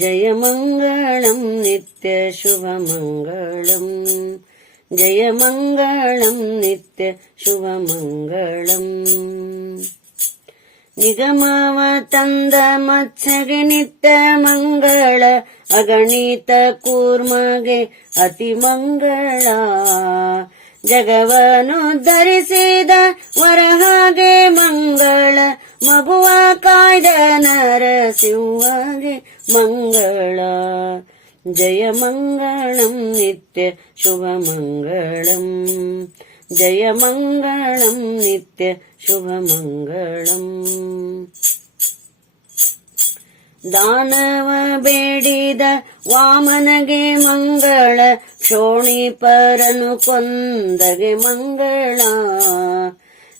जयमङ्गलम् नित्य शुभमङ्गलम् जयमङ्गलम् नित्य शुभमङ्गलम् निगमव तंद मत्स्यगे नित्य मंगल अगणित कूर्ಮಗೆ ಅತಿ ಮಂಗಳ ಜಗವನ್ನು ಧರಿಸಿದ ವರಹಾಗೆ ಮಂಗಳ ಮಗುವ ಕಾಯ್ದ ನರಸಿಂಹಗೆ ಮಂಗಳ ಜಯ ಮಂಗಳಂ ನಿತ್ಯ ಶುಭ ಮಂಗಳಂ ಜಯ ಮಂಗಳಂ ನಿತ್ಯ ಶುಭ ಮಂಗಳಂ ದಾನವ ಬೇಡಿದ ವಾಮನಗೆ ಮಂಗಳ ಕ್ಷೋಣಿಪರನು ಕೊಂದಗೆ ಮಂಗಳ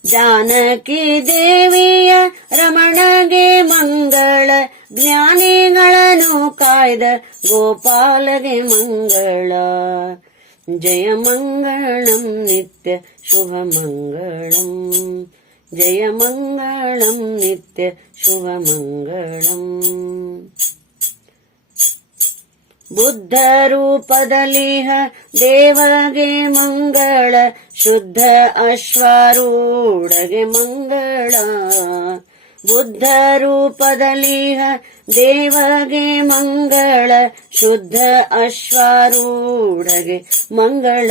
ಜಾನಕಿ ದೇವಿಯ ರಮಣಗೆ ಮಂಗಳ ಜ್ಞಾನಿಗಳನ್ನು ಕಾಯ್ದ ಗೋಪಾಲಗೆ ಮಂಗಳ ಜಯ ಮಂಗಳಂ ನಿತ್ಯ ಶುಭ ಮಂಗಳಂ ಜಯ ಮಂಗಳಂ ನಿತ್ಯ ಶುಭ ಮಂಗಳಂ ಬುದ್ಧ ರೂಪದಲ್ಲಿಹ ದೇವಗೆ ಮಂಗಳ ಶುದ್ಧ ಅಶ್ವಾರೂಢಗೆ ಮಂಗಳ ಬುದ್ಧ ರೂಪದಲ್ಲಿಹ ದೇವಗೆ ಮಂಗಳ ಶುದ್ಧ ಅಶ್ವಾರೂಢಗೆ ಮಂಗಳ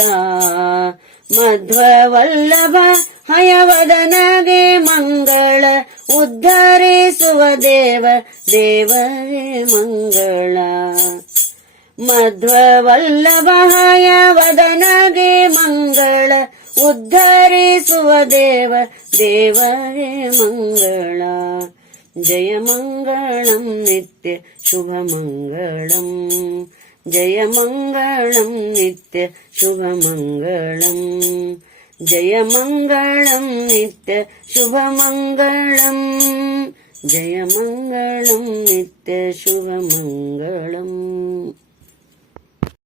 ಮಧ್ವವಲ್ಲಭ ಹಯವದನಗೆ ಮಂಗಳ ಉದ್ಧರಿಸುವ ದೇವ ದೇವಗೆ ಮಂಗಳ ಮಧ್ವವಲ್ಲಭ ಹಯವದನಗೆ ಮಂಗಳ ಉದ್ಧರಿಸುವ ದೇವ ದೇವಗೆ ಮಂಗಳ ಜಯ ಮಂಗಳಂ ನಿತ್ಯ ಶುಭ ಮಂಗಳಂ ಜಯ ಮಂಗಳಂ ನಿತ್ಯ ಶುಭ ಮಂಗಳಂ ಜಯ ಮಂಗಳಂ ನಿತ್ಯ ಶುಭ ಮಂಗಳಂ ಜಯ ಮಂಗಳಂ ನಿತ್ಯ ಶುಭ ಮಂಗಳಂ.